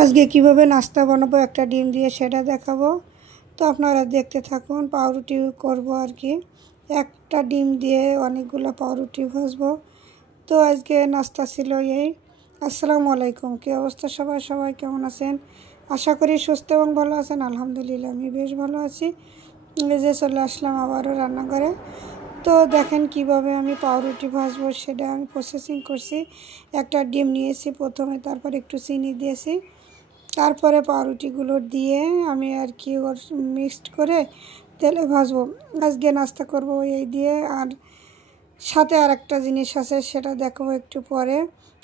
আজকে কিভাবে নাস্তা বানাবো একটা ডিম দিয়ে সেটা দেখাবো। তো আপনারা দেখতে থাকুন। পাউরুটি করব আর কি, একটা ডিম দিয়ে অনেকগুলো পাউরুটি ভাজবো। তো আজকে নাস্তা ছিল এই। আসসালামু আলাইকুম, কী অবস্থা সবাই কেমন আছেন? আশা করি সুস্থ এবং ভালো আছেন। আলহামদুলিল্লাহ আমি বেশ ভালো আছি। এই যে চলে আসলাম আবারও রান্নাঘরে। তো দেখেন কিভাবে আমি পাউরুটি ভাজবো সেটা আমি প্রসেসিং করছি। একটা ডিম নিয়েছি প্রথমে, তারপর একটু চিনি দিয়েছি, তারপরে পাউরুটিগুলো দিয়ে আমি আর কি মিক্সড করে তেলে ভাজবো। আজকে নাস্তা করব এই দিয়ে, আর সাথে আর একটা জিনিস আছে সেটা দেখাবো একটু পরে।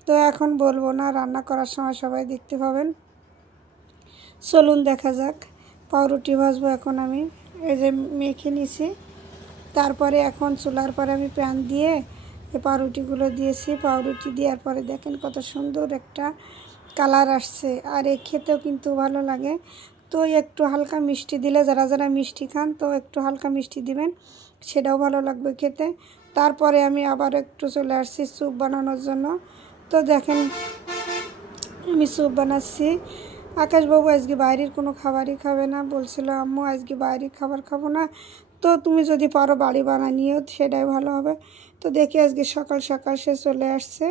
তো এখন বলবো না, রান্না করার সময় সবাই দেখতে পাবেন। চলুন দেখা যাক। পাউরুটি ভাজবো এখন আমি। এই যে মেখে নিছি, তারপরে এখন চুলার পরে আমি প্যান দিয়ে পাউরুটিগুলো দিয়েছি। পাউরুটি দেওয়ার পরে দেখেন কত সুন্দর একটা কালার আসছে, আর এ খেতেও কিন্তু ভালো লাগে। তো একটু হালকা মিষ্টি দিলে, যারা যারা মিষ্টি খান তো একটু হালকা মিষ্টি দিবেন, সেটাও ভালো লাগবে খেতে। তারপরে আমি আবার একটু চলে আসছি স্যুপ বানানোর জন্য। তো দেখেন আমি স্যুপ বানাচ্ছি। আকাশবাবু আজকে বাইরের কোনো খাবারই খাবে না, বলছিল আম্মু আজকে বাইরের খাবার খাবো না, তো তুমি যদি পারো বাড়ি বানিয়েও সেটাই ভালো হবে। তো দেখি আজকে সকাল সকাল সে চলে আসছে,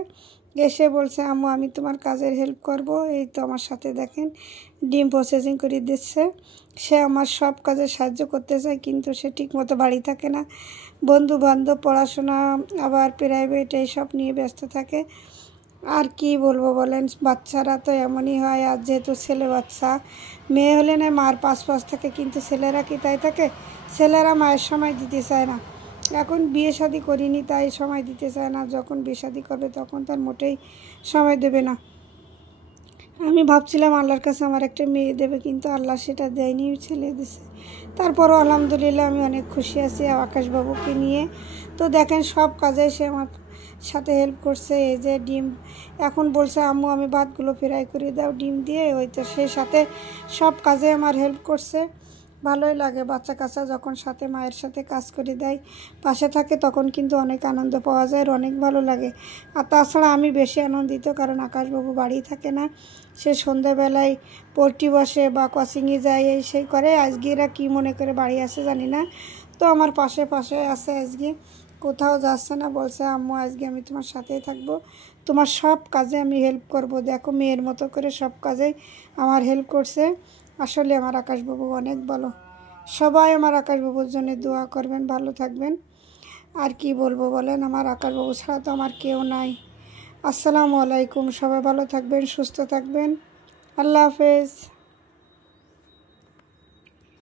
এসে বলছে আম্মু আমি তোমার কাজের হেল্প করব। এই তো আমার সাথে দেখেন ডিম প্রসেসিং করে দিচ্ছে। সে আমার সব কাজে সাহায্য করতে চায়, কিন্তু সে ঠিকমতো বাড়ি থাকে না। বন্ধু বান্ধব, পড়াশোনা, আবার প্রাইভেট এইসব নিয়ে ব্যস্ত থাকে। আর কি বলবো বলেন, বাচ্চারা তো এমনই হয়। আর যেহেতু ছেলে বাচ্চা, মেয়ে হলে না মার পাশ থাকে, কিন্তু ছেলেরা কি তাই থাকে? ছেলেরা মায়ের সময় দিতে চায় না। এখন বিয়ে শাদি করিনি তাই সময় দিতে চায় না, যখন বিয়ে শাদি করবে তখন তার মোটেই সময় দেবে না। আমি ভাবছিলাম আল্লাহর কাছে আমার একটা মেয়ে দেবে, কিন্তু আল্লাহ সেটা দেয়নি, ছেলে দিছে। তারপরও আলহামদুলিল্লাহ আমি অনেক খুশি আছি আকাশবাবুকে নিয়ে। তো দেখেন সব কাজে সে আমার সাথে হেল্প করছে। এই যে ডিম এখন বলছে আম্মু আমি ভাতগুলো ফ্রাই করে দাও ডিম দিয়ে, ওই তো সেই সাথে সব কাজে আমার হেল্প করছে। ভালোই লাগে বাচ্চা কাচ্চা যখন সাথে মায়ের সাথে কাজ করে দেয়, পাশে থাকে, তখন কিন্তু অনেক আনন্দ পাওয়া যায় আর অনেক ভালো লাগে। আর তাছাড়া আমি বেশি আনন্দিত, কারণ আকাশবাবু বাড়ি থাকে না, সে সন্ধ্যাবেলায় পড়তে বসে বা কোচিংয়ে যায়, এই সেই করে। আজকে এরা কী মনে করে বাড়ি আসে জানি না। তো আমার পাশে আছে আজকে, কোথাও যাচ্ছে না। বলছে আম্মু আজকে আমি তোমার সাথেই থাকবো, তোমার সব কাজে আমি হেল্প করব। দেখো মেয়ের মতো করে সব কাজেই আমার হেল্প করছে। আসলে আমার আকাশবাবু অনেক ভালো। সবাই আমার আকাশবাবুর জন্য দোয়া করবেন, ভালো থাকবেন। আর কি বলবো বলেন, আমার আকাশবাবু ছাড়া তো আমার কেউ নাই। আসসালামু আলাইকুম, সবাই ভালো থাকবেন, সুস্থ থাকবেন। আল্লাহ হাফেজ।